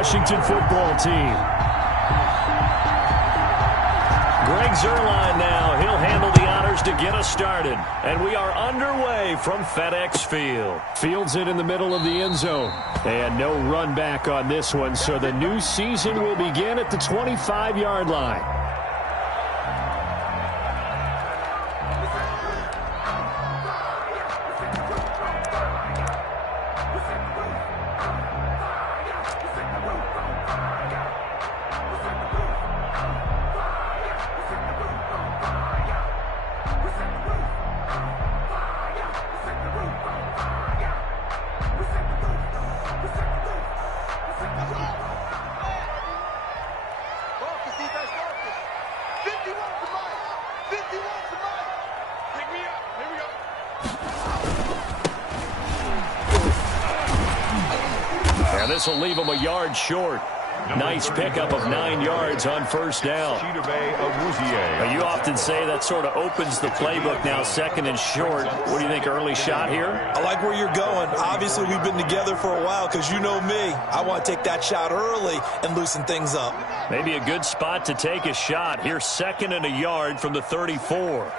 Washington football team. Greg Zuerlein now. He'll handle the honors to get us started. And we are underway from FedEx Field. Fields it in the middle of the end zone. And no run back on this one, so the new season will begin at the 25-yard line. This will leave him a yard short. Nice pickup of 9 yards on first down. You often say that sort of opens the playbook now, second and short. What do you think, early shot here? I like where you're going. Obviously, we've been together for a while because you know me. I want to take that shot early and loosen things up. Maybe a good spot to take a shot. Here's second and a yard from the 34.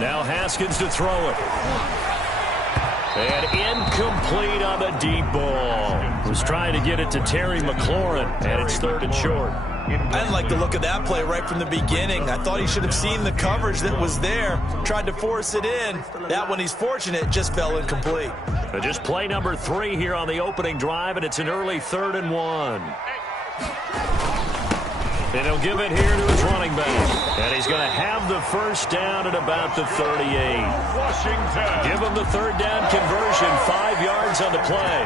Now Haskins to throw it. And incomplete on the deep ball. Was trying to get it to Terry McLaurin, and it's third and short. I didn't like the look of that play right from the beginning. I thought he should have seen the coverage that was there, tried to force it in. That one, he's fortunate, just fell incomplete. But just play number 3 here on the opening drive, and it's an early 3rd and 1. And he'll give it here to his running back. And he's going to have the first down at about the 38. Washington. Give him the third down conversion. 5 yards on the play.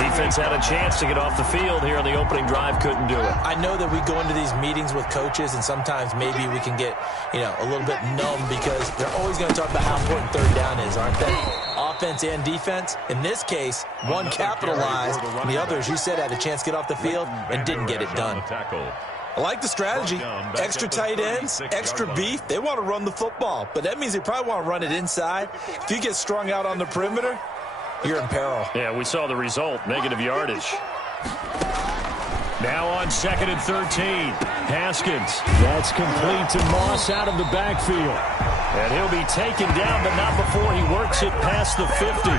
Defense had a chance to get off the field here on the opening drive. Couldn't do it. I know that we go into these meetings with coaches, and sometimes maybe we can get, a little bit numb because they're always going to talk about how important third down is, aren't they? Offense and defense. In this case, one capitalized, and the other, as you said, had a chance to get off the field and didn't get it done. I like the strategy. Extra tight ends, extra beef. They want to run the football, but that means they probably want to run it inside. If you get strung out on the perimeter, you're in peril. Yeah, we saw the result, negative yardage. Now on 2nd and 13, Haskins. That's complete to Moss out of the backfield. And he'll be taken down, but not before he works it past the 50.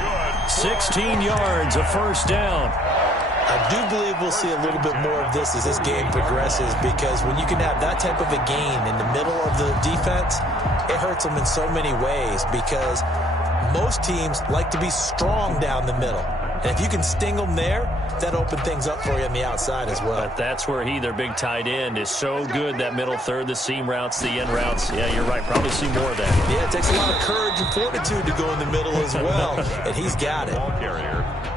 16 yards, a first down. I do believe we'll see a little bit more of this as this game progresses, because when you can have that type of a gain in the middle of the defense, it hurts them in so many ways, because most teams like to be strong down the middle. And if you can sting them there, that opens things up for you on the outside as well. But that's where their big tight end, is so good, that middle third, the seam routes, the end routes. Yeah, you're right. Probably see more of that. Yeah, it takes a lot of courage and fortitude to go in the middle as well, and he's got it.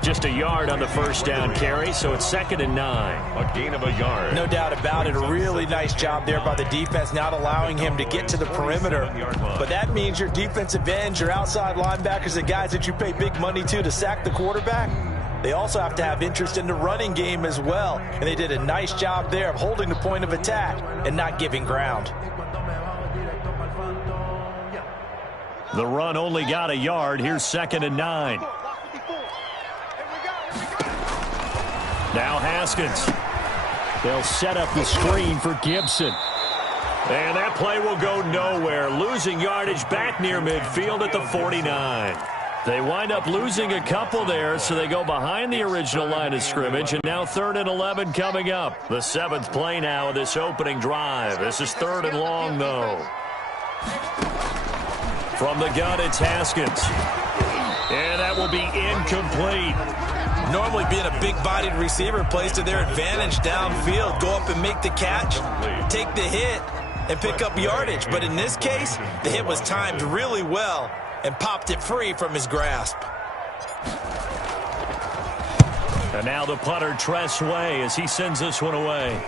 Just a yard on the first down carry, so it's 2nd and 9. A gain of a yard. No doubt about it. A really nice job there by the defense, not allowing him to get to the perimeter. But that means your defensive ends, your outside linebackers, the guys that you pay big money to sack the quarterback, they also have to have interest in the running game as well. And they did a nice job there of holding the point of attack and not giving ground. The run only got a yard. Here's 2nd and 9. Now Haskins. They'll set up the screen for Gibson. And that play will go nowhere. Losing yardage back near midfield at the 49. They wind up losing a couple there, so they go behind the original line of scrimmage. And now 3rd and 11 coming up. The 7th play now of this opening drive. This is 3rd and long, though. From the gun, it's Haskins. And that will be incomplete. Normally being a big-bodied receiver plays to their advantage downfield. Go up and make the catch, take the hit, and pick up yardage. But in this case, the hit was timed really well and popped it free from his grasp. And now the punter, Tress Way, as he sends this one away.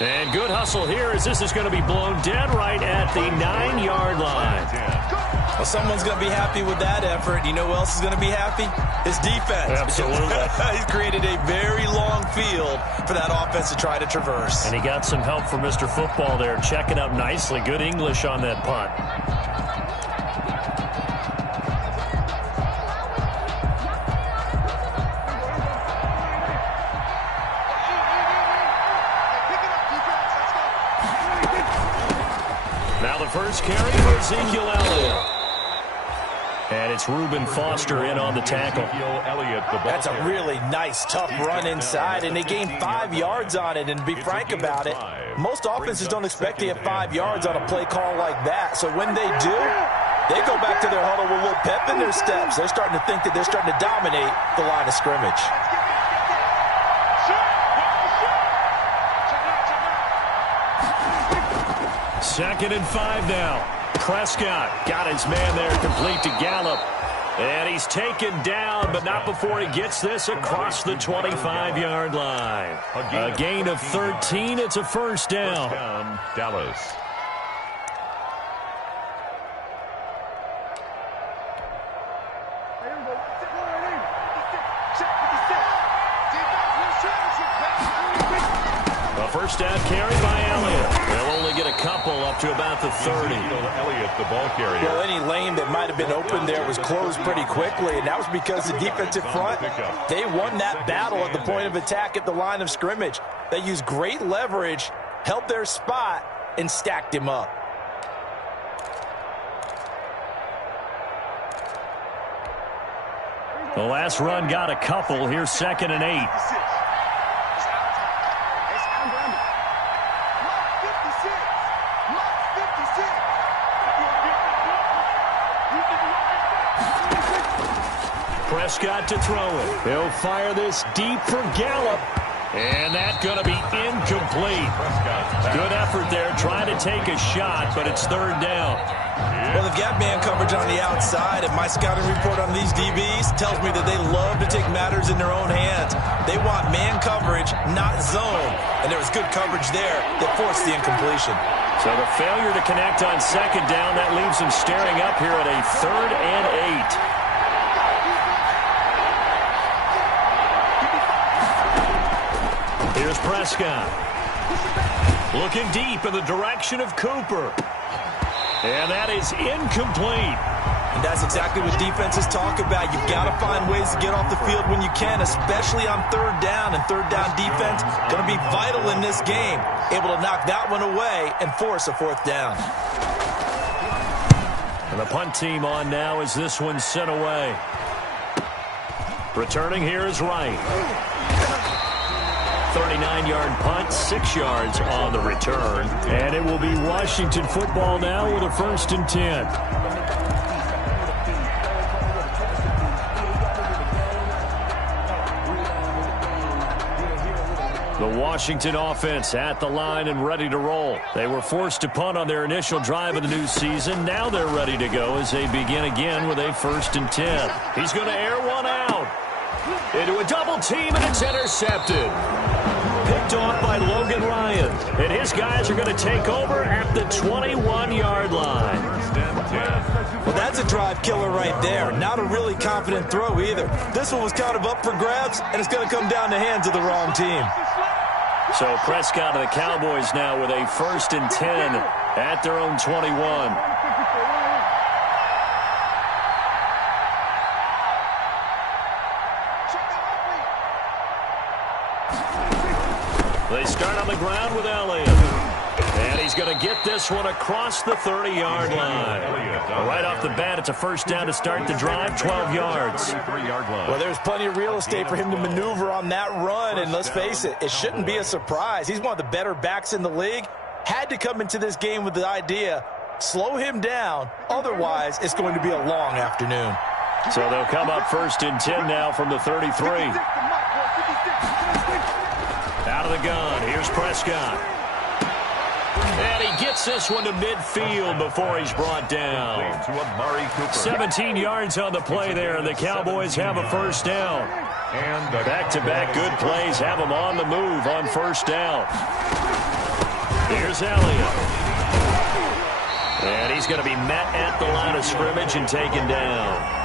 And good hustle here, as this is going to be blown dead right at the 9-yard line. Well, someone's going to be happy with that effort. You know who else is going to be happy? His defense. Absolutely. He's created a very long field for that offense to try to traverse. And he got some help from Mr. Football there, checking up nicely. Good English on that punt. first carry for Ezekiel Elliott. And it's Reuben Foster in on the tackle. That's a really nice, tough run inside, and they gained 5 yards on it. And to be frank about it, most offenses don't expect to get 5 yards on a play call like that. So when they do, they go back to their huddle with a little pep in their steps. They're starting to think that they're starting to dominate the line of scrimmage. Second and 5 now. Prescott got his man there complete to Gallup. And he's taken down, but not before he gets this across the 25-yard line. A gain of 13. It's a first down. Dallas. A first down carry by Elliott. They'll only get a couple up to about the 30. Elliott, the ball carrier. Well, any lane that might have been open there was closed pretty quickly, and that was because the defensive front, they won that battle at the point of attack at the line of scrimmage. They used great leverage, held their spot, and stacked him up. The last run got a couple. Here's 2nd and 8. Prescott to throw it. He'll fire this deep for Gallup. And that's going to be incomplete. Good effort there trying to take a shot, but it's 3rd down. Well, they've got man coverage on the outside, and my scouting report on these DBs tells me that they love to take matters in their own hands. They want man coverage, not zone. And there was good coverage there that forced the incompletion. So the failure to connect on 2nd down, that leaves them staring up here at a 3rd and 8. Here's Prescott. Looking deep in the direction of Cooper. And that is incomplete. And that's exactly what defenses talk about. You've got to find ways to get off the field when you can, especially on 3rd down. And 3rd down defense going to be vital in this game. Able to knock that one away and force a 4th down. And the punt team on now as this one's sent away. Returning here is Wright. 39-yard punt, 6 yards on the return. And it will be Washington football now with a 1st and 10. The Washington offense at the line and ready to roll. They were forced to punt on their initial drive of the new season. Now they're ready to go as they begin again with a 1st and 10. He's going to air one out. Into a double team, and it's intercepted. Picked off by Logan Ryan. And his guys are going to take over at the 21-yard line. Well, that's a drive killer right there. Not a really confident throw either. This one was kind of up for grabs, and it's going to come down the hands of the wrong team. So Prescott and the Cowboys now with a 1st and 10 at their own 21. They start on the ground with Elliott. And he's going to get this one across the 30-yard line. Right off the bat, it's a 1st down to start the drive, 12 yards. Well, there's plenty of real estate for him to maneuver on that run. And let's face it, it shouldn't be a surprise. He's one of the better backs in the league. Had to come into this game with the idea, slow him down. Otherwise, it's going to be a long afternoon. So they'll come up 1st and 10 now from the 33. Out of the gun, here's Prescott. And he gets this one to midfield before he's brought down. 17 yards on the play there, and the Cowboys have a 1st down. Back-to-back good plays have them on the move on 1st down. Here's Elliott. And he's going to be met at the line of scrimmage and taken down.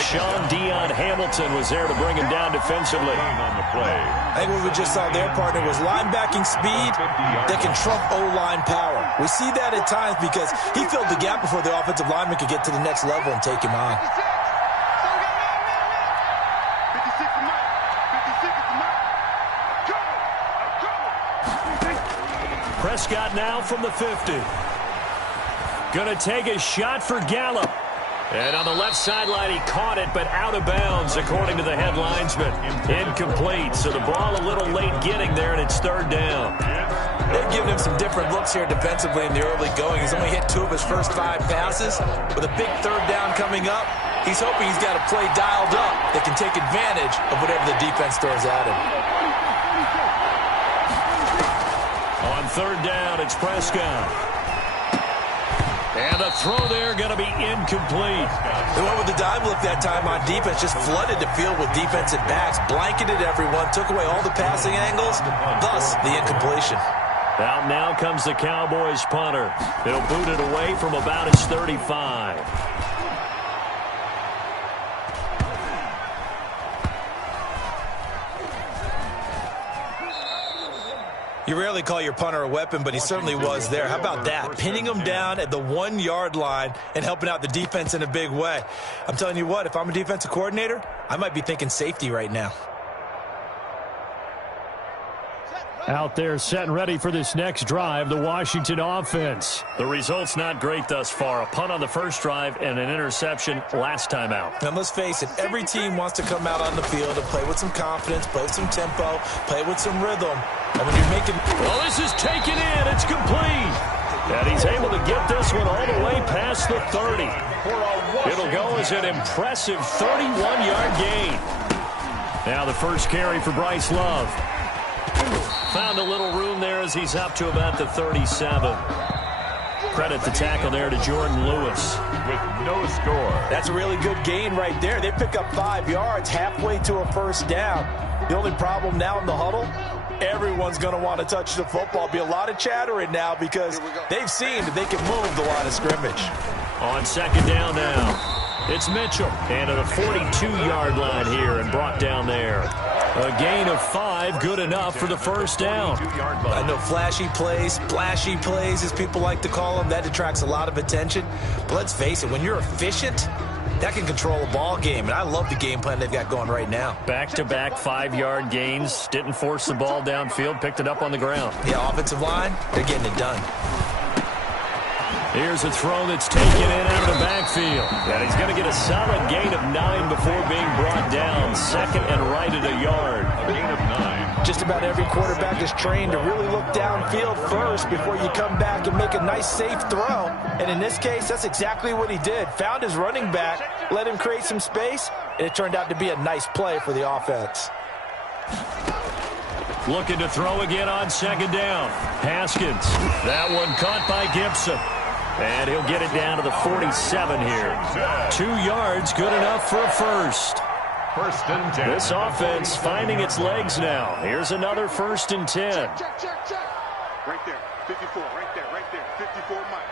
Sean Dion Hamilton was there to bring him down defensively. I think what we just saw their partner was linebacking speed that can trump O-line power. We see that at times because he filled the gap before the offensive lineman could get to the next level and take him on. Prescott now from the 50. Going to take a shot for Gallup. And on the left sideline, he caught it, but out of bounds, according to the head linesman. Incomplete, so the ball a little late getting there, and it's third down. They've given him some different looks here defensively in the early going. He's only hit 2 of his first 5 passes. With a big third down coming up, he's hoping he's got a play dialed up that can take advantage of whatever the defense throws at him. On third down, it's Prescott. And the throw there going to be incomplete. They went with the dive look that time on defense, just flooded the field with defensive backs, blanketed everyone, took away all the passing angles, thus the incompletion. Out now comes the Cowboys punter. He'll boot it away from about his 35. You rarely call your punter a weapon, but he certainly was there. How about that? Pinning him down at the 1-yard line and helping out the defense in a big way. I'm telling you what, if I'm a defensive coordinator, I might be thinking safety right now. Out there set and ready for this next drive, the Washington offense. The result's not great thus far. A punt on the first drive and an interception last time out. And let's face it, every team wants to come out on the field and play with some confidence, play with some tempo, play with some rhythm. And when you're making... Well, this is taken in. It's complete. And he's able to get this one all the way past the 30. It'll go as an impressive 31-yard gain. Now the first carry for Bryce Love. Found a little room there as he's up to about the 37. Credit the tackle there to Jordan Lewis. With no score. That's a really good gain right there. They pick up 5 yards halfway to a first down. The only problem now in the huddle, everyone's going to want to touch the football. Be a lot of chattering now because they've seen that they can move the line of scrimmage. On second down now. It's Mitchell, and at a 42-yard line here and brought down there. A gain of 5, good enough for the first down. I know flashy plays, splashy plays, as people like to call them, that attracts a lot of attention. But let's face it, when you're efficient, that can control a ball game, and I love the game plan they've got going right now. Back-to-back 5-yard gains, didn't force the ball downfield, picked it up on the ground. Yeah, offensive line, they're getting it done. Here's a throw that's taken in out of the backfield. And he's going to get a solid gain of 9 before being brought down. Second and right at a yard. A gain of 9. Just about every quarterback is trained to really look downfield first before you come back and make a nice, safe throw. And in this case, that's exactly what he did. Found his running back, let him create some space, and it turned out to be a nice play for the offense. Looking to throw again on second down. Haskins. That one caught by Gibson. And he'll get it down to the 47 here. 2 yards, good enough for a first. First and 10. This offense finding its legs now. Here's another first and 10. Check. Right there, 54, right there, 54, Mike.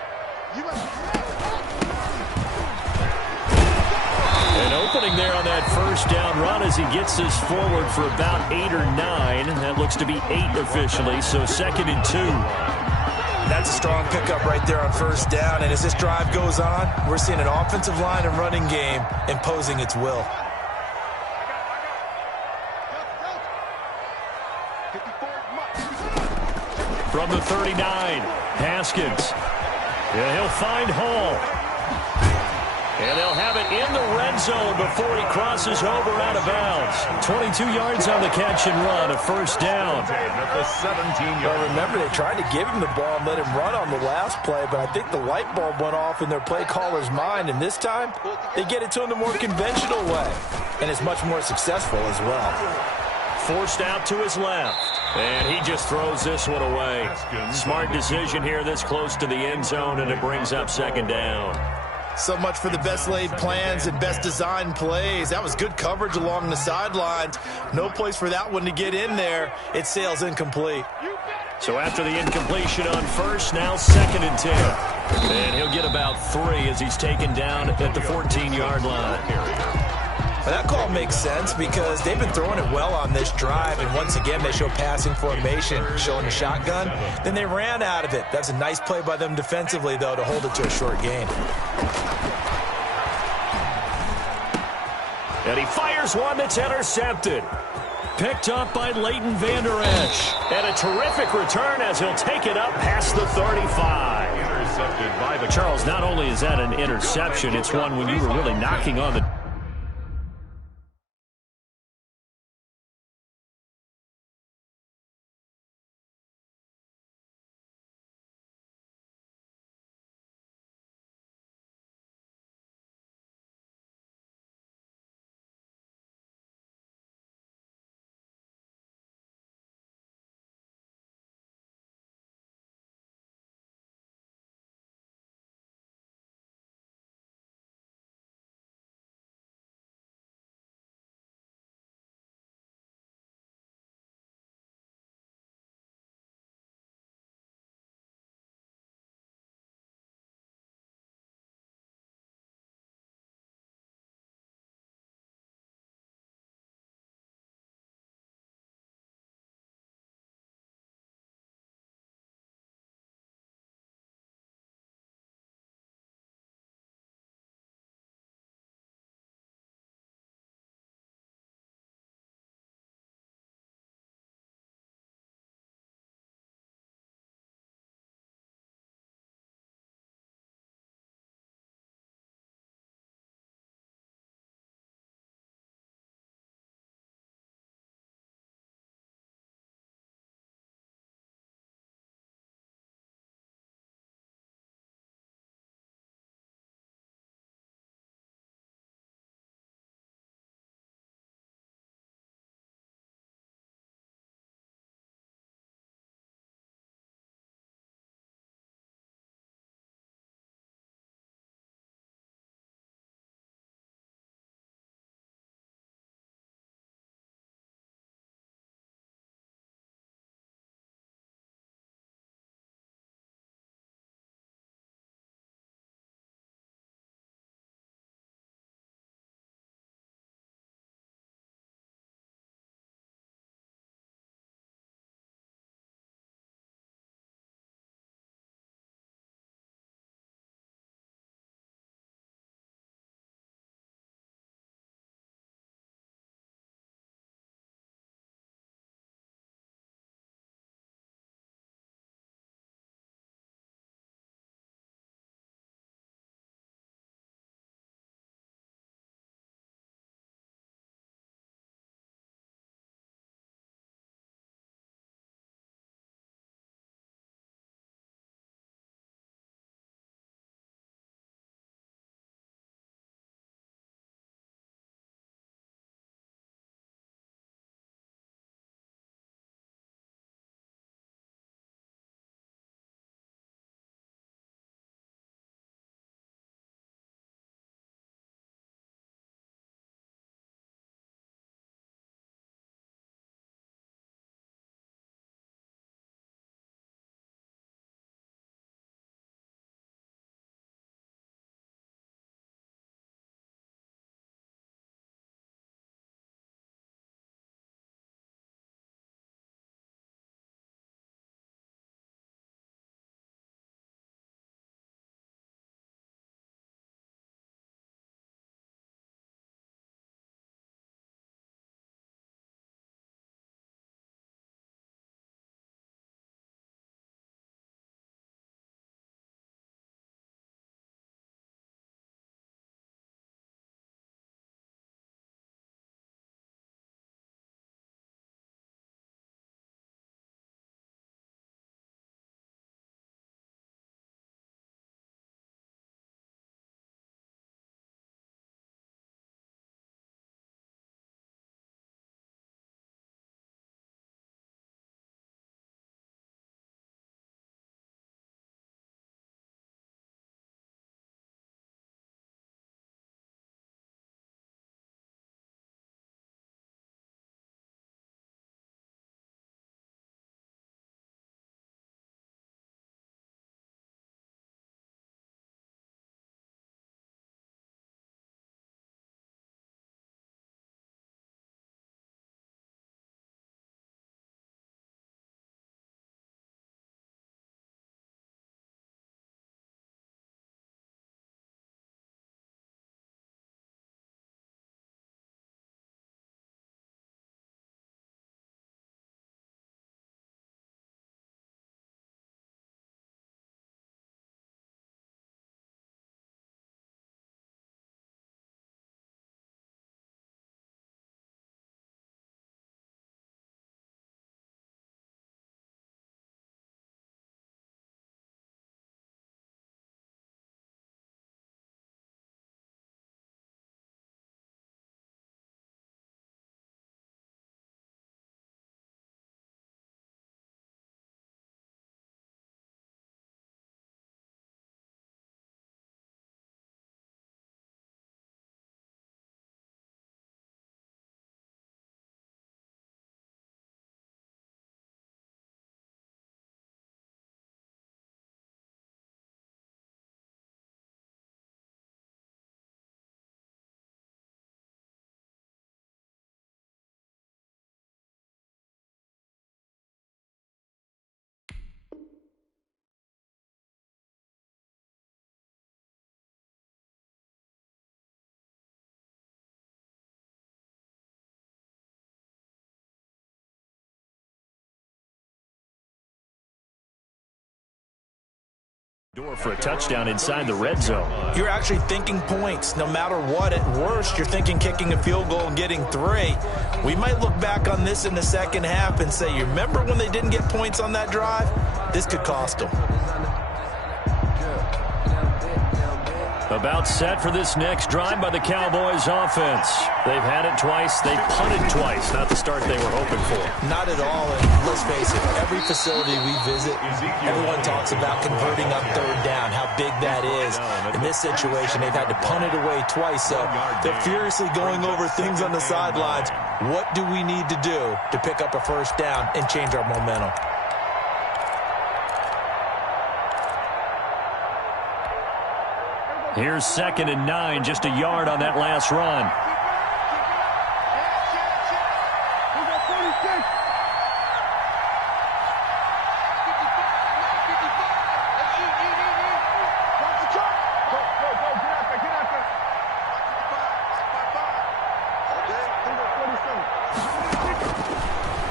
An opening there on that first down run as he gets this forward for about 8 or 9. That looks to be 8 officially, so second and 2. That's a strong pickup right there on first down. And as this drive goes on, we're seeing an offensive line and running game imposing its will. From the 39, Haskins. Yeah, he'll find Hall. And they'll have it in the red zone before he crosses over out of bounds. 22 yards on the catch and run, a first down. At the 17-yard. Well, remember, they tried to give him the ball and let him run on the last play, but I think the light bulb went off in their play caller's mind, and this time they get it to him the more conventional way, and it's much more successful as well. Forced out to his left, and he just throws this one away. Smart decision here this close to the end zone, and it brings up second down. So much for the best laid plans and best designed plays. That was good coverage along the sidelines. No place for that one to get in there. It sails incomplete. So after the incompletion on first, now second and 10. And he'll get about 3 as he's taken down at the 14-yard line. Well, that call makes sense because they've been throwing it well on this drive, and once again they show passing formation, showing the shotgun. Then they ran out of it. That's a nice play by them defensively, though, to hold it to a short gain. And he fires one that's intercepted. Picked up by Leighton Vander Esch. And a terrific return as he'll take it up past the 35. intercepted by the Charles, not only is that an interception, it's one when you were really knocking on the Door for a touchdown inside the red zone. You're actually thinking points. No matter what, at worst, you're thinking kicking a field goal and getting 3. We might look back on this in the second half and say, you remember when they didn't get points on that drive? This could cost them. About set for this next drive by the Cowboys offense. They've had it twice. They've punted twice. Not the start they were hoping for. Not at all. And let's face it, every facility we visit, everyone talks about converting on third down, how big that is. In this situation, they've had to punt it away twice. So they're furiously going over things on the sidelines. What do we need to do to pick up a first down and change our momentum? Here's 2nd and 9, just a yard on that last run.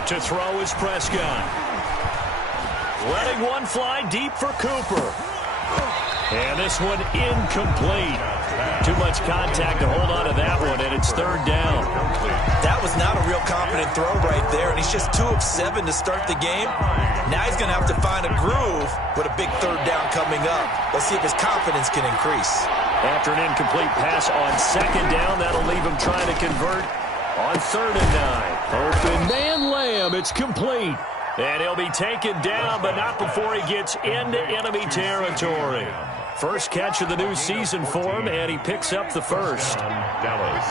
To throw is Prescott. Letting one fly deep for Cooper. And this one incomplete. Too much contact to hold on to that one, and it's 3rd down. That was not a real confident throw right there, and he's just 2 of 7 to start the game. Now he's going to have to find a groove with a big 3rd down coming up. Let's see if his confidence can increase. After an incomplete pass on 2nd down, that'll leave him trying to convert on 3rd and 9. Open man Lamb, it's complete. And he'll be taken down, but not before he gets into enemy territory. First catch of the new season for him, and he picks up the first. Dallas.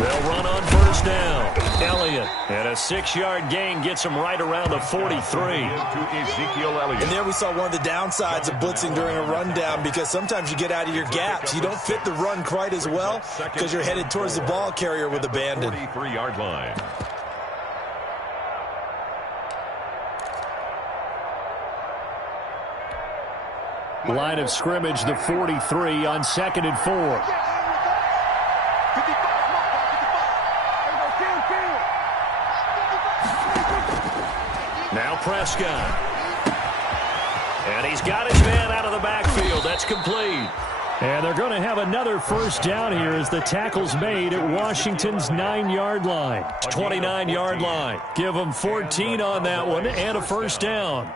They'll run on 1st down. Elliott, and a 6-yard gain gets him right around the 43. To Ezekiel Elliott. And there we saw one of the downsides of blitzing during a rundown, because sometimes you get out of your gaps. You don't fit the run quite as well because you're headed towards the ball carrier with abandon. 43-yard line. Line of scrimmage, the 43 on 2nd and 4. Now Prescott. And he's got his man out of the backfield. That's complete. And they're going to have another first down here as the tackle's made at Washington's 9-yard line. 29-yard line. Give them 14 on that one and a first down.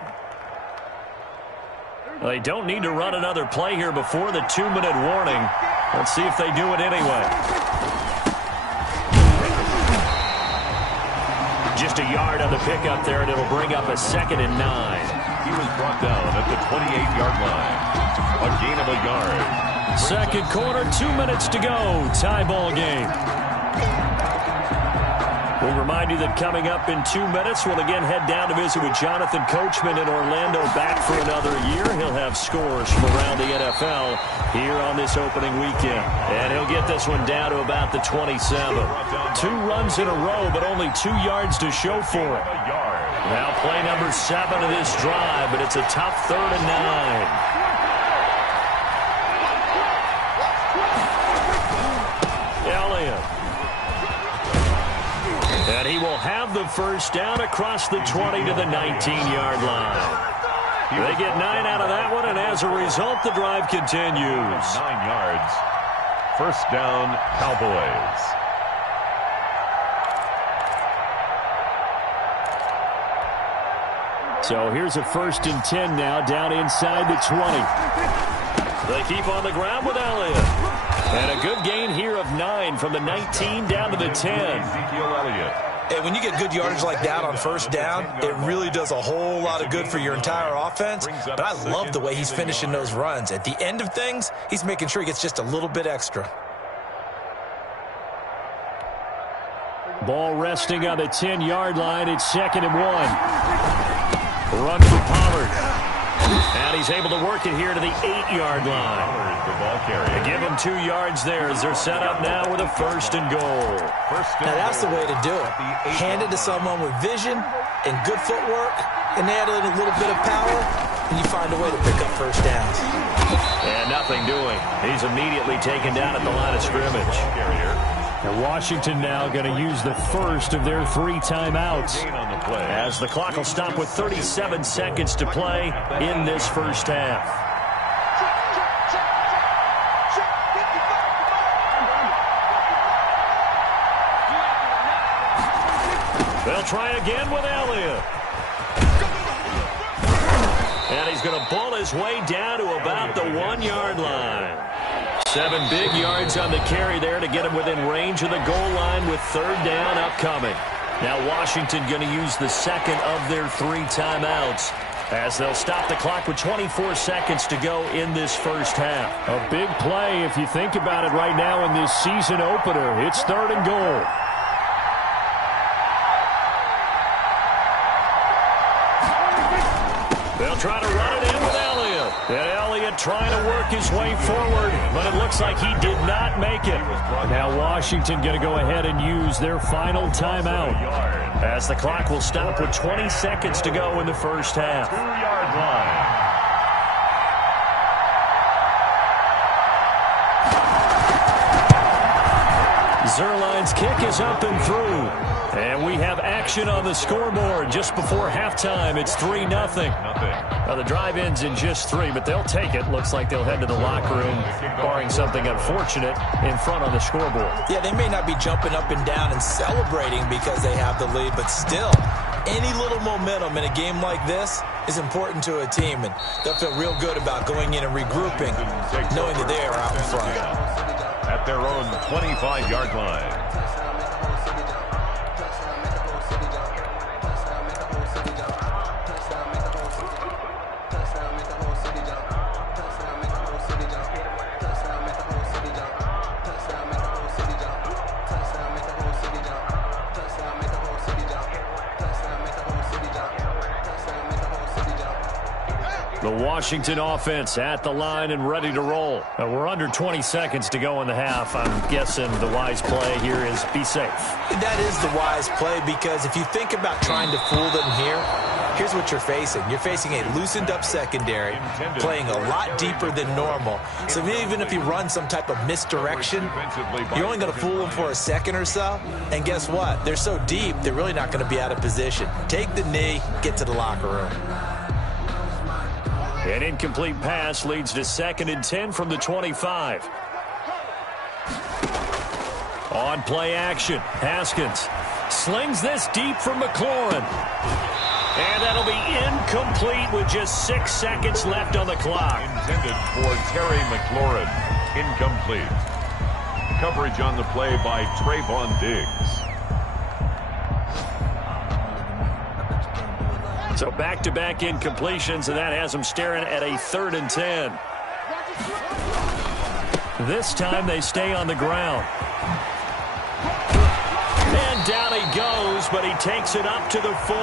They don't need to run another play here before the 2-minute warning. Let's see if they do it anyway. Just a yard on the pickup there, and it'll bring up a 2nd and 9. He was brought down at the 28-yard line. A gain of a yard. Second quarter, 2 minutes to go. Tie ball game. We remind you that coming up in 2 minutes, we'll again head down to visit with Jonathan Coachman in Orlando, back for another year. He'll have scores from around the NFL here on this opening weekend. And he'll get this one down to about the 27. 2 runs in a row, but only 2 yards to show for it. Now play number 7 of this drive, but it's a tough 3rd and 9. And he will have the first down across the 20 to the 19-yard line. They get 9 out of that one, and as a result, the drive continues. 9 yards. First down, Cowboys. So here's a 1st and 10 now, down inside the 20. They keep on the ground with Elliott. And a good gain here of 9 from the 19 down to the 10. Ezekiel Elliott. And when you get good yardage like that on first down, it really does a whole lot of good for your entire offense. But I love the way he's finishing those runs. At the end of things, he's making sure he gets just a little bit extra. Ball resting on the 10-yard line. It's 2nd and 1. Run for Pollard. And he's able to work it here to the 8-yard line. They give him 2 yards there as they're set up now with a 1st and goal. Now that's the way to do it. Hand it to someone with vision and good footwork, and add in a little bit of power, and you find a way to pick up first downs. And nothing doing. He's immediately taken down at the line of scrimmage. And Washington now going to use the first of their 3 timeouts as the clock will stop with 37 seconds to play in this first half. They'll try again with Elliott. And he's going to bull his way down to about the 1-yard line. 7 big yards on the carry there to get him within range of the goal line with 3rd down upcoming. Now Washington going to use the second of their 3 timeouts as they'll stop the clock with 24 seconds to go in this first half. A big play if you think about it right now in this season opener. It's 3rd and goal. They'll try to run it in with Elliott. And Elliott trying to work his way forward, but it looks like he did not make it. Now Washington going to go ahead and use their final timeout as the clock will stop with 20 seconds to go in the first half. 2-yard line. Zerline's kick is up and through. And we have action on the scoreboard just before halftime. It's 3-0. Now the drive ends in just 3, but they'll take it. Looks like they'll head to the locker room, barring something unfortunate, in front on the scoreboard. Yeah, they may not be jumping up and down and celebrating because they have the lead, but still, any little momentum in a game like this is important to a team, and they'll feel real good about going in and regrouping, knowing that they are out in front. At their own 25-yard line. The Washington offense at the line and ready to roll. We're under 20 seconds to go in the half. I'm guessing the wise play here is be safe. That is the wise play, because if you think about trying to fool them here, here's what you're facing. You're facing a loosened up secondary, playing a lot deeper than normal. So even if you run some type of misdirection, you're only going to fool them for a second or so. And guess what? They're so deep, they're really not going to be out of position. Take the knee, get to the locker room. An incomplete pass leads to 2nd and 10 from the 25. On play action, Haskins slings this deep from McLaurin. And that'll be incomplete with just 6 seconds left on the clock. Intended for Terry McLaurin. Incomplete. Coverage on the play by Trayvon Diggs. So back-to-back incompletions, and that has them staring at a 3rd and 10. This time they stay on the ground. And down he goes, but he takes it up to the 40.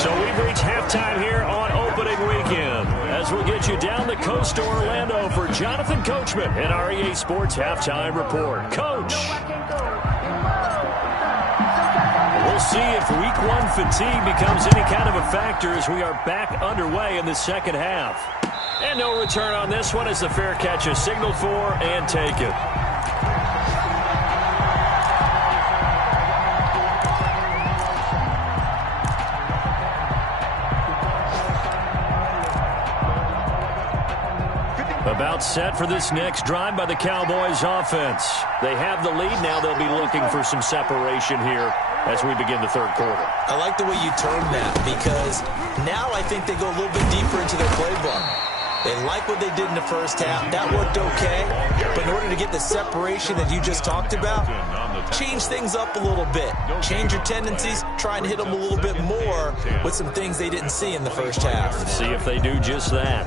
So we've reached halftime here on opening weekend. As we'll get you down the coast to Orlando for Jonathan Coachman and our EA Sports Halftime Report. Coach. We'll see if week 1 fatigue becomes any kind of a factor as we are back underway in the second half. And no return on this one as the fair catch is signaled for and taken. About set for this next drive by the Cowboys offense. They have the lead. Now they'll be looking for some separation here as we begin the 3rd quarter. I like the way you termed that, because now I think they go a little bit deeper into their playbook. They like what they did in the first half. That worked okay. But in order to get the separation that you just talked about, change things up a little bit. Change your tendencies. Try and hit them a little bit more with some things they didn't see in the first half. Let's see if they do just that.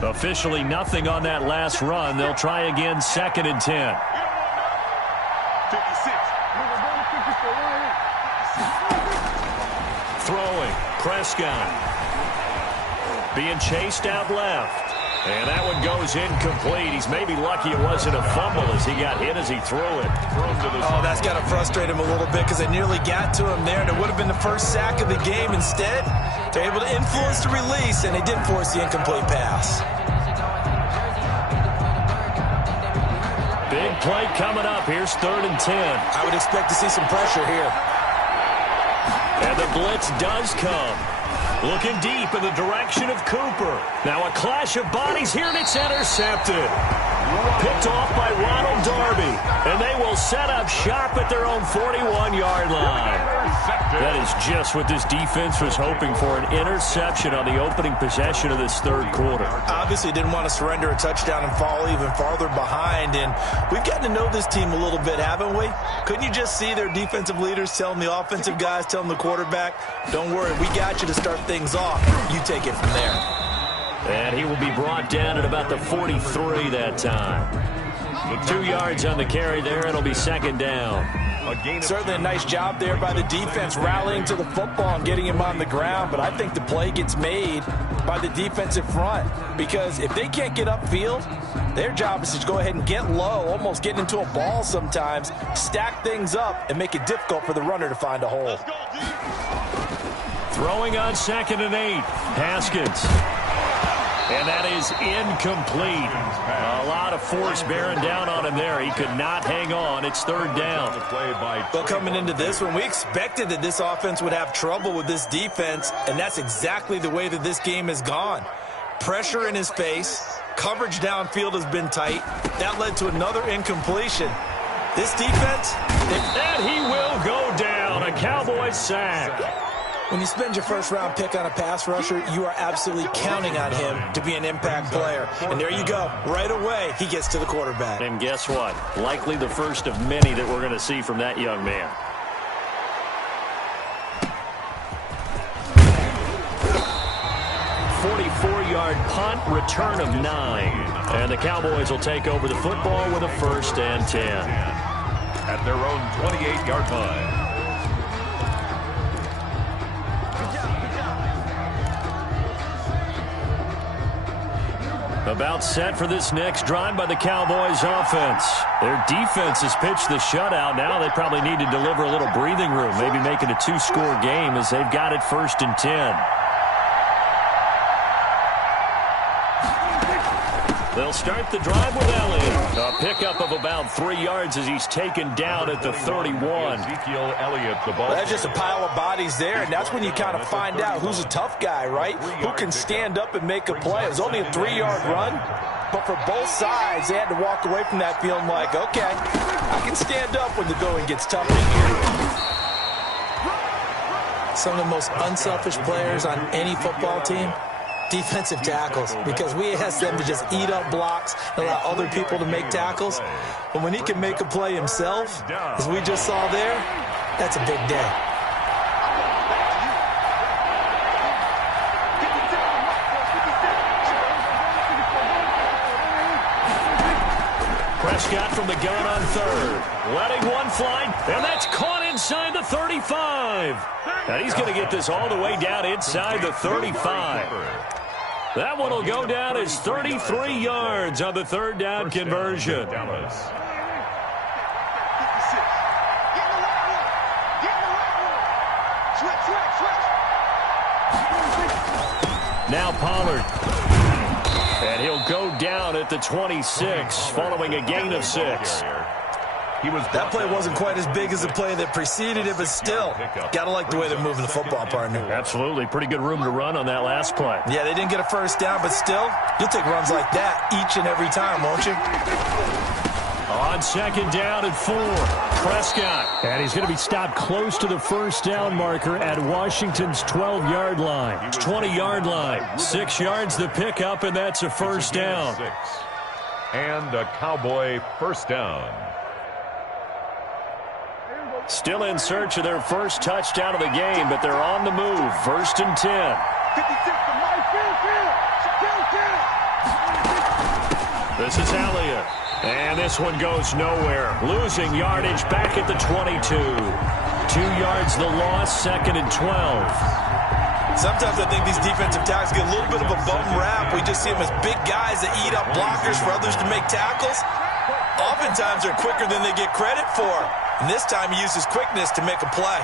Officially nothing on that last run. They'll try again 2nd and 10. 56. Throwing. Prescott. Being chased out left. And that one goes incomplete. He's maybe lucky it wasn't a fumble as he got hit as he threw it. Oh, that's got to frustrate him a little bit, because they nearly got to him there, and it would have been the first sack of the game. Instead, they're able to influence the release, and they did force the incomplete pass. Big play coming up. Here's 3rd and 10. I would expect to see some pressure here. And the blitz does come. Looking deep in the direction of Cooper. Now a clash of bodies here, and it's intercepted. Picked off by Ronald Darby. And they will set up shop at their own 41-yard line. That is just what this defense was hoping for, an interception on the opening possession of this 3rd quarter. Obviously didn't want to surrender a touchdown and fall even farther behind. And we've gotten to know this team a little bit, haven't we? Couldn't you just see their defensive leaders telling the offensive guys, telling the quarterback, don't worry, we got you to start things off. You take it from there. And he will be brought down at about the 43 that time. 2 yards on the carry there. It'll be 2nd down. Certainly a nice job there by the defense rallying to the football and getting him on the ground. But I think the play gets made by the defensive front. Because if they can't get upfield, their job is to go ahead and get low, almost get into a ball sometimes, stack things up, and make it difficult for the runner to find a hole. Throwing on 2nd and 8. Haskins. And that is incomplete. A lot of force bearing down on him there. He could not hang on. It's 3rd down. Well, coming into this one, we expected that this offense would have trouble with this defense, and that's exactly the way that this game has gone. Pressure in his face. Coverage downfield has been tight. That led to another incompletion. This defense... And he will go down. A Cowboys sack. When you spend your 1st-round pick on a pass rusher, you are absolutely counting on him to be an impact player. And there you go. Right away, he gets to the quarterback. And guess what? Likely the first of many that we're going to see from that young man. Yard punt, return of 9. And the Cowboys will take over the football with a 1st and 10. At their own 28-yard line. About set for this next drive by the Cowboys offense. Their defense has pitched the shutout. Now they probably need to deliver a little breathing room, maybe make it a 2-score game as they've got it 1st and 10. They'll start the drive with Elliott. A pickup of about 3 yards as he's taken down at the 31. Ezekiel Elliott, the ball. That's just a pile of bodies there, and that's when you kind of find out who's a tough guy, right? Who can stand up and make a play. It was only a 3-yard run, but for both sides, they had to walk away from that feeling like, okay, I can stand up when the going gets tough in here. Some of the most unselfish players on any football team, defensive tackles, because we ask them to just eat up blocks and allow other people to make tackles. But when he can make a play himself, as we just saw there, that's a big day. Prescott from the gun on 3rd. Letting one fly, and that's caught inside the 35. And he's going to get this all the way down inside the 35. That one will go down as 33 yards on the 3rd down conversion. Now Pollard. And he'll go down at the 26 following a gain of 6. That play wasn't quite as big as the play that preceded it, but still, gotta like the way they're moving the football, partner. Absolutely. Pretty good room to run on that last play. Yeah, they didn't get a 1st down, but still, you'll take runs like that each and every time, won't you? On 2nd down and 4, Prescott. And he's going to be stopped close to the 1st down marker at Washington's 12-yard line. 20-yard line. 6 yards the pickup, and that's a 1st down. And a Cowboy 1st down. Still in search of their 1st touchdown of the game, but they're on the move. 1st and 10. This is Elliott. And this one goes nowhere. Losing yardage back at the 22. 2 yards the loss, 2nd and 12. Sometimes I think these defensive tackles get a little bit of a bum rap. We just see them as big guys that eat up blockers for others to make tackles. Oftentimes they're quicker than they get credit for. And this time he uses quickness to make a play.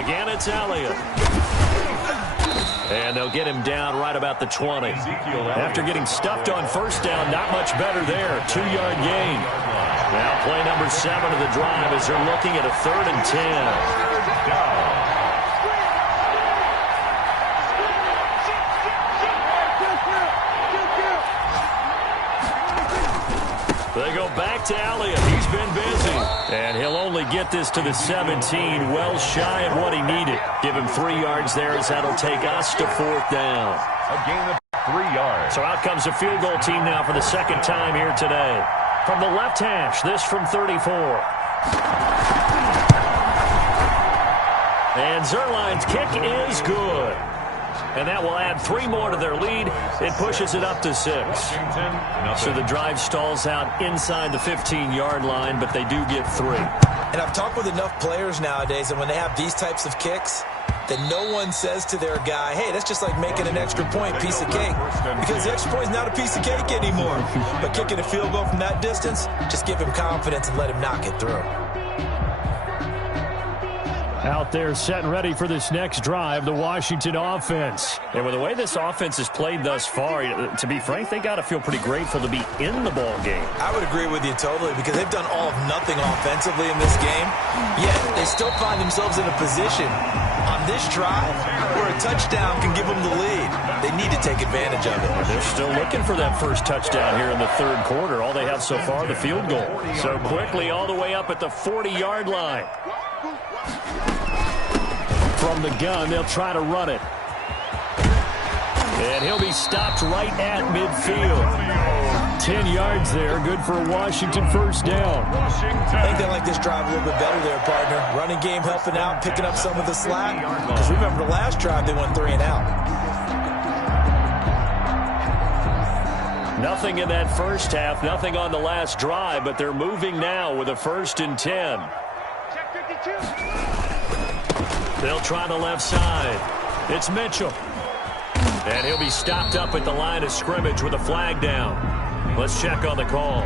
Again, it's Elliott. And And they'll get him down right about the 20. After getting stuffed on first down, not much better there. 2-yard gain. Now play number 7 of the drive as they're looking at a 3rd and 10. They go back to Elliott. He's been busy. And he'll only get this to the 17, well shy of what he needed. Give him 3 yards there as that'll take us to 4th down. A gain of 3 yards. So out comes the field goal team now for the 2nd time here today. From the left hash, this from 34. And Zerline's kick is good. And that will add 3 more to their lead. It pushes it up to 6. So the drive stalls out inside the 15-yard line, but they do get 3. And I've talked with enough players nowadays, and when they have these types of kicks, that no one says to their guy, hey, that's just like making an extra point, piece of cake. Because the extra point is not a piece of cake anymore. But kicking a field goal from that distance, just give him confidence and let him knock it through. Out there set and ready for this next drive, the Washington offense. And with the way this offense has played thus far, to be frank, they got to feel pretty grateful to be in the ball game. I would agree with you totally because they've done all of nothing offensively in this game, yet they still find themselves in a position on this drive where a touchdown can give them the lead. They need to take advantage of it. They're still looking for that first touchdown here in the 3rd quarter. All they have so far, the field goal. So quickly all the way up at the 40-yard line. From the gun, they'll try to run it. And he'll be stopped right at midfield. 10 yards there, good for a Washington first down. I think they like this drive a little bit better there, partner. Running game helping out, picking up some of the slack. Because remember the last drive, they went 3 and out. Nothing in that first half, nothing on the last drive, but they're moving now with a 1st and 10. They'll try the left side. It's Mitchell. And he'll be stopped up at the line of scrimmage with a flag down. Let's check on the call.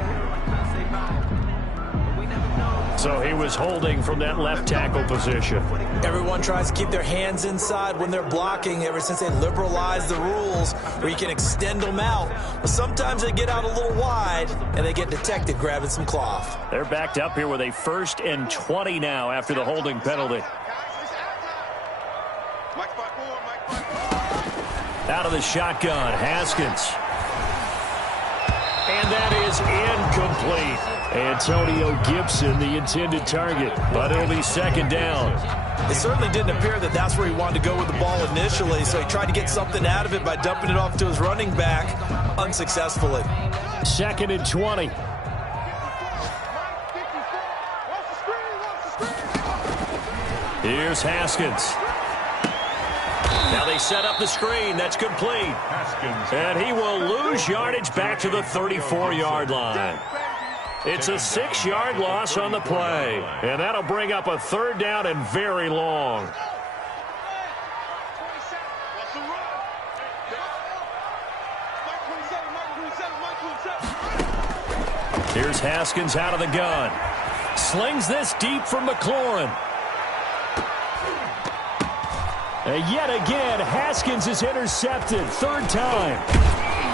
So he was holding from that left tackle position. Everyone tries to keep their hands inside when they're blocking ever since they liberalized the rules where you can extend them out. But sometimes they get out a little wide and they get detected grabbing some cloth. They're backed up here with a 1st and 20 now after the holding penalty. Out of the shotgun, Haskins. And that is incomplete. Antonio Gibson, the intended target, but it'll be 2nd down. It certainly didn't appear that that's where he wanted to go with the ball initially, so he tried to get something out of it by dumping it off to his running back unsuccessfully. 2nd and 20. Here's Haskins. Now they set up the screen. That's complete. And he will lose yardage back to the 34-yard line. It's a 6-yard loss on the play. And that'll bring up a 3rd down and very long. Here's Haskins out of the gun. Slings this deep from McLaurin. Yet again, Haskins is intercepted. 3rd time.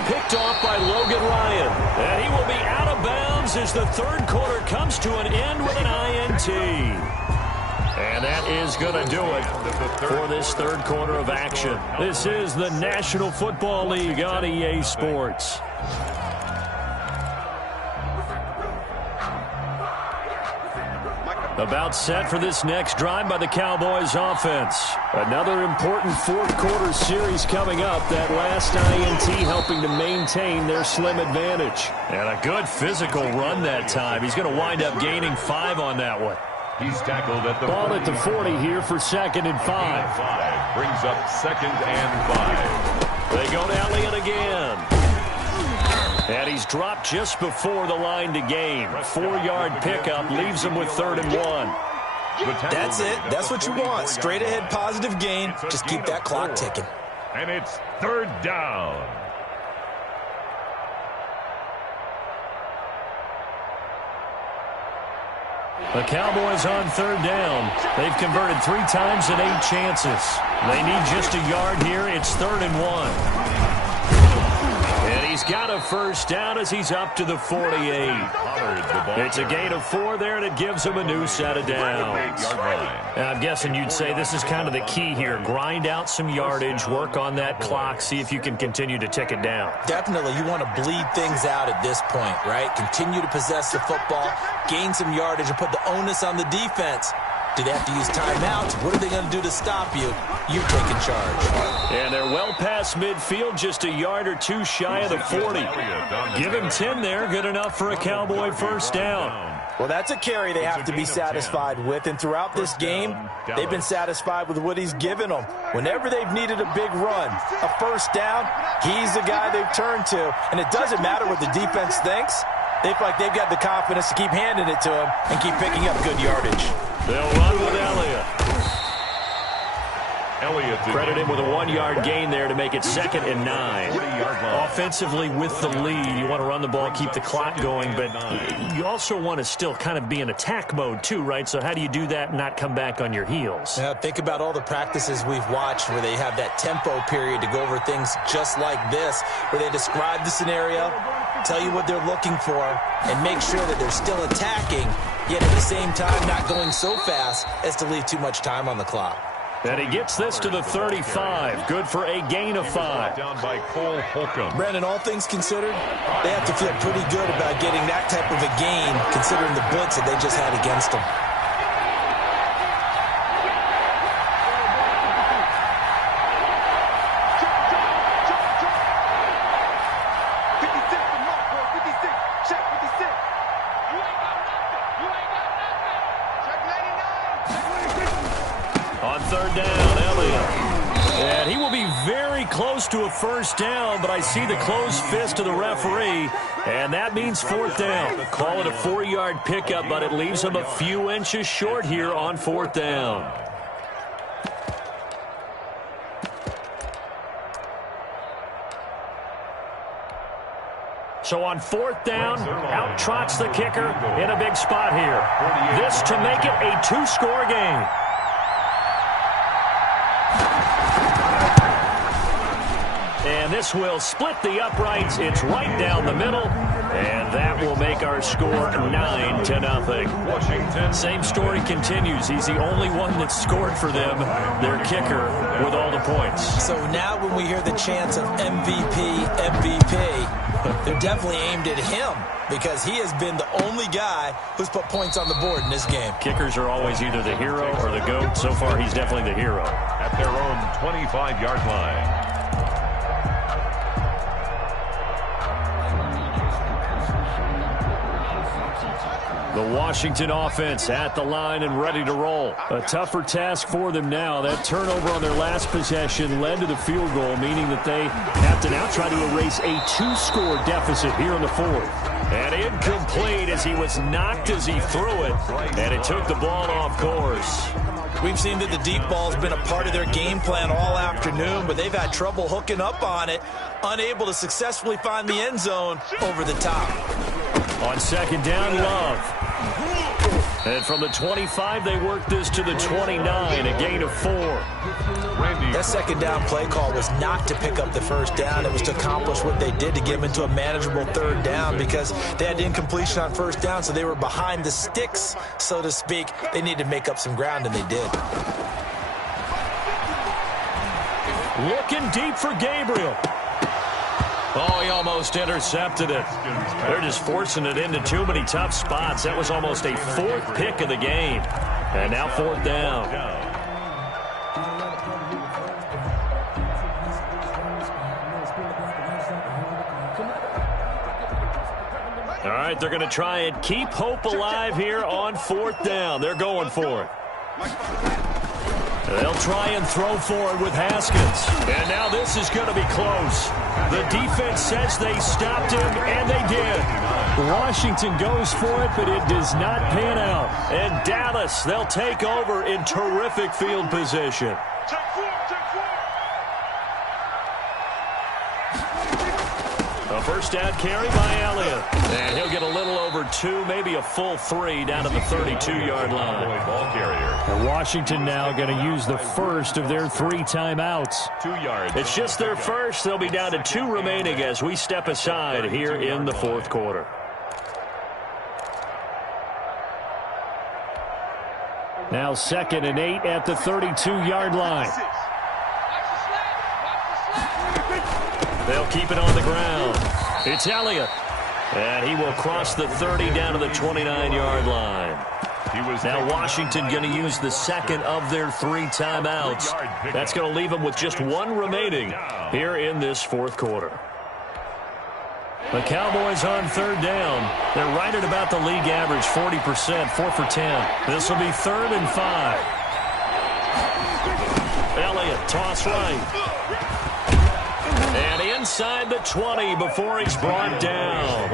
Picked off by Logan Ryan. And he will be out of bounds as the 3rd quarter comes to an end with an INT. And that is going to do it for this 3rd quarter of action. This is the National Football League on EA Sports. About set for this next drive by the Cowboys offense. Another important 4th quarter series coming up. That last INT helping to maintain their slim advantage. And a good physical run that time. He's going to wind up gaining 5 on that one. He's tackled at the ball at the 40 here for 2nd and 5. Brings up 2nd and 5. They go to Elliott again. And he's dropped just before the line to gain. 4-yard pickup leaves him with 3rd and 1. That's it. That's what you want. Straight ahead positive gain. Just keep that clock ticking. And it's 3rd down. The Cowboys on third down. They've converted 3 times in 8 chances. They need just a yard here. It's 3rd and 1. And he's got a first down as he's up to the 48. It's a gain of 4 there, and it gives him a new set of downs. And I'm guessing you'd say this is kind of the key here. Grind out some yardage, work on that clock, see if you can continue to tick it down. Definitely, you want to bleed things out at this point, right? Continue to possess the football, gain some yardage, and put the onus on the defense. Do they have to use timeouts? What are they going to do to stop you? You're taking charge. And they're well past midfield, just a yard or 2 shy of the 40. Give him 10 there, good enough for a Cowboy first down. Well, that's a carry they have to be satisfied with, and throughout this game, they've been satisfied with what he's given them. Whenever they've needed a big run, a first down, he's the guy they've turned to, and it doesn't matter what the defense thinks. They feel like they've got the confidence to keep handing it to him and keep picking up good yardage. They'll run with Elliott. Credit him with a 1-yard gain there to make it 2nd and 9. Offensively with the lead, you want to run the ball, keep the clock going, but you also want to still kind of be in attack mode too, right? So how do you do that and not come back on your heels? Yeah, think about all the practices we've watched where they have that tempo period to go over things just like this, where they describe the scenario, tell you what they're looking for, and make sure that they're still attacking, yet at the same time not going so fast as to leave too much time on the clock. And he gets this to the 35. Good for a gain of 5. Down by Cole Holcomb. Brandon, all things considered, they have to feel pretty good about getting that type of a gain, considering the blitz that they just had against them. To a first down, but I see the closed fist of the referee, and that means 4th down. Call it a 4-yard pickup, but it leaves him a few inches short here on 4th down. So on 4th down, out trots the kicker in a big spot here. This to make it a 2-score game. And this will split the uprights. It's right down the middle. And that will make our score 9-0. Washington. Same story continues. He's the only one that scored for them, their kicker, with all the points. So now when we hear the chants of MVP, MVP, they're definitely aimed at him because he has been the only guy who's put points on the board in this game. Kickers are always either the hero or the GOAT. So far, he's definitely the hero. At their own 25-yard line. The Washington offense at the line and ready to roll. A tougher task for them now. That turnover on their last possession led to the field goal, meaning that they have to now try to erase a 2-score deficit here in the 4th. And incomplete as he was knocked as he threw it, and it took the ball off course. We've seen that the deep ball's been a part of their game plan all afternoon, but they've had trouble hooking up on it, unable to successfully find the end zone over the top. On 2nd down, Love. And from the 25, they work this to the 29, a gain of 4. That 2nd down play call was not to pick up the first down. It was to accomplish what they did to get them into a manageable 3rd down because they had incompletion on 1st down, so they were behind the sticks, so to speak. They needed to make up some ground, and they did. Looking deep for Gabriel. Oh, he almost intercepted it. They're just forcing it into too many tough spots. That was almost a 4th pick of the game. And now 4th down. All right, they're going to try and keep hope alive here on 4th down. They're going for it. They'll try and throw for it with Haskins. And now this is going to be close. The defense says they stopped him, and they did. Washington goes for it, but it does not pan out. And Dallas, they'll take over in terrific field position. A first down carry by Elliott. And he'll get a little over 2, maybe a full 3 down to the 32-yard line. Ball carrier. And Washington now going to use the first of their 3 timeouts. 2 yards. It's just their first. They'll be down to 2 remaining as we step aside here in the fourth quarter. Now 2nd and 8 at the 32-yard line. They'll keep it on the ground. It's Elliott. And he will cross the 30 down to the 29-yard line. Now Washington going to use the second of their 3 timeouts. That's going to leave them with just 1 remaining here in this fourth quarter. The Cowboys on 3rd down. They're right at about the league average, 40%, 4 for 10. This will be 3rd and 5. Elliott, toss right. And inside the 20 before he's brought down.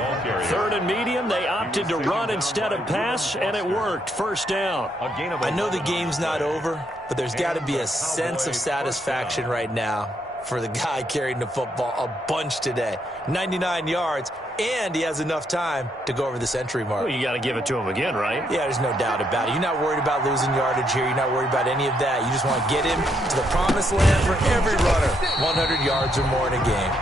3rd and medium, they opted to run instead of pass, and it worked. First down. I know the game's not over, but there's got to be a sense of satisfaction right now for the guy carrying the football a bunch today. 99 yards, and he has enough time to go over the century mark. Well, you got to give it to him again, right? Yeah, there's no doubt about it. You're not worried about losing yardage here. You're not worried about any of that. You just want to get him to the promised land for every runner. 100 yards or more in a game.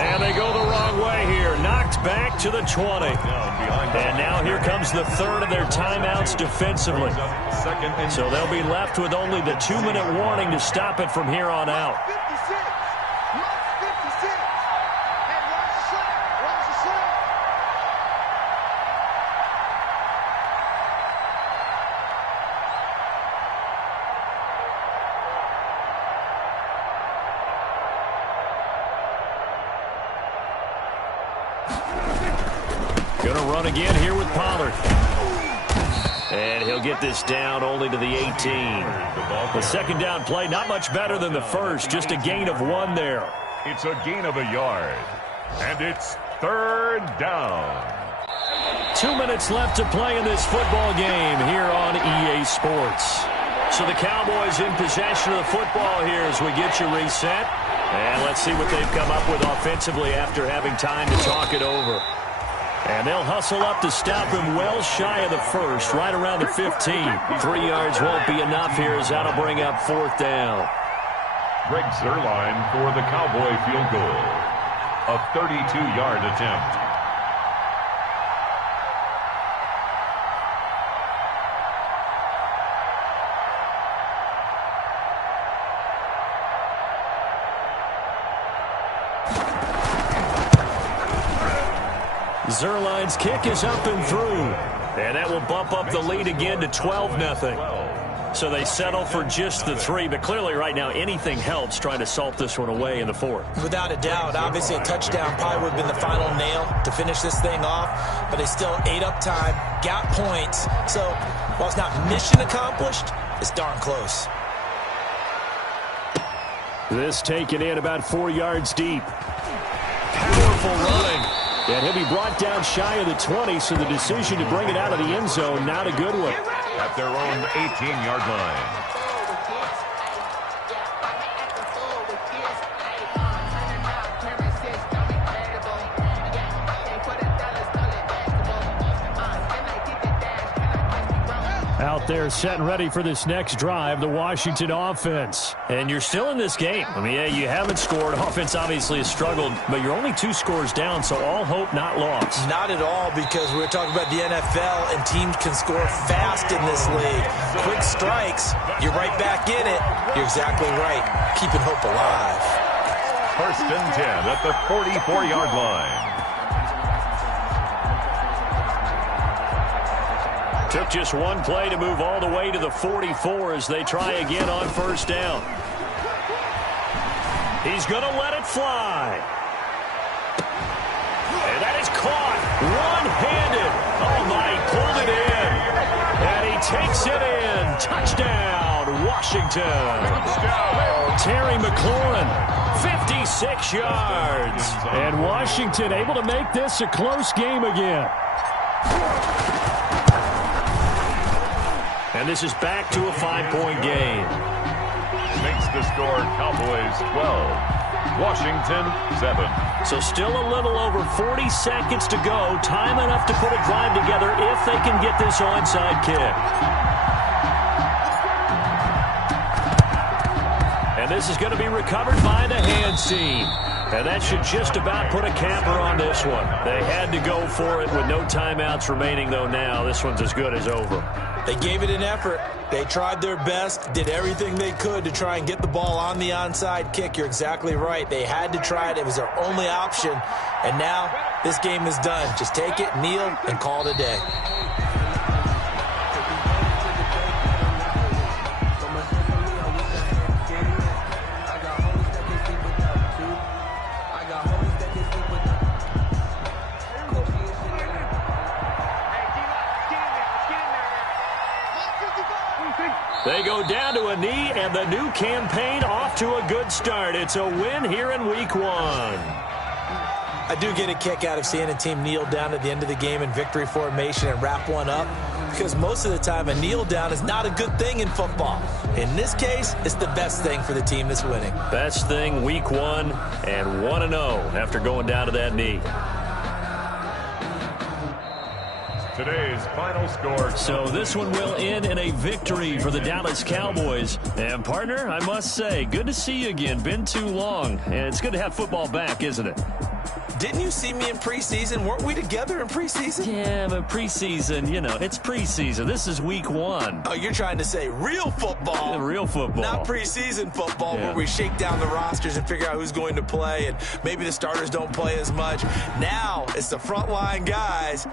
And they go the wrong way here. Knocked back to the 20. And now here comes the 3rd of their timeouts defensively. So they'll be left with only the 2-minute warning to stop it from here on out. Going to run again here with Pollard. And he'll get this down only to the 18. The second down play, not much better than the first, just a gain of 1 there. It's a gain of a yard. And it's 3rd down. 2 minutes left to play in this football game here on EA Sports. So the Cowboys in possession of the football here as we get you reset. And let's see what they've come up with offensively after having time to talk it over. And they'll hustle up to stop him well shy of the first, right around the 15. 3 yards won't be enough here as that'll bring up 4th down. Greg Zuerlein for the Cowboy field goal. A 32-yard attempt. Zuerlein's kick is up and through. And that will bump up the lead again to 12-0. So they settle for just the 3. But clearly right now anything helps trying to salt this one away in the 4th. Without a doubt. Obviously a touchdown probably would have been the final nail to finish this thing off. But they still ate up time, got points. So while it's not mission accomplished, it's darn close. This taken in about 4 yards deep. Powerful running. And he'll be brought down shy of the 20, so the decision to bring it out of the end zone, not a good one. At their own 18-yard line. Out there set and ready for this next drive, the Washington offense. And you're still in this game. I mean, yeah, you haven't scored. Offense obviously has struggled, but you're only 2 scores down, so all hope not lost. Not at all, because we're talking about the NFL, and teams can score fast in this league. Quick strikes, you're right back in it. You're exactly right. Keeping hope alive. 1st and 10 at the 44-yard line. Took just 1 play to move all the way to the 44 as they try again on 1st down. He's going to let it fly. And that is caught one-handed. Oh, my, he pulled it in. And he takes it in. Touchdown, Washington. Terry McLaurin, 56 yards. And Washington able to make this a close game again. And this is back to a 5-point game. Makes the score Cowboys 12 Washington 7. So still a little over 40 seconds to go. Time enough to put a drive together if they can get this onside kick. And this is going to be recovered by the hands team. And that should just about put a capper on this one. They had to go for it with no timeouts remaining, though now. This one's as good as over. They gave it an effort. They tried their best, did everything they could to try and get the ball on the onside kick. You're exactly right. They had to try it. It was their only option. And now this game is done. Just take it, kneel, and call it a day. They go down to a knee, and the new campaign off to a good start. It's a win here in Week 1. I do get a kick out of seeing a team kneel down at the end of the game in victory formation and wrap one up, because most of the time a kneel down is not a good thing in football. In this case, it's the best thing for the team that's winning. Best thing Week 1 and 1-0 after going down to that knee. Today's final score. So this one will end in a victory for the Dallas Cowboys. And, partner, I must say, good to see you again. Been too long. And it's good to have football back, isn't it? Didn't you see me in preseason? Weren't we together in preseason? Yeah, but preseason, you know, it's preseason. This is Week 1. Oh, you're trying to say real football. Yeah, real football. Not preseason football, Yeah. where we shake down the rosters and figure out who's going to play, and maybe the starters don't play as much. Now it's the frontline guys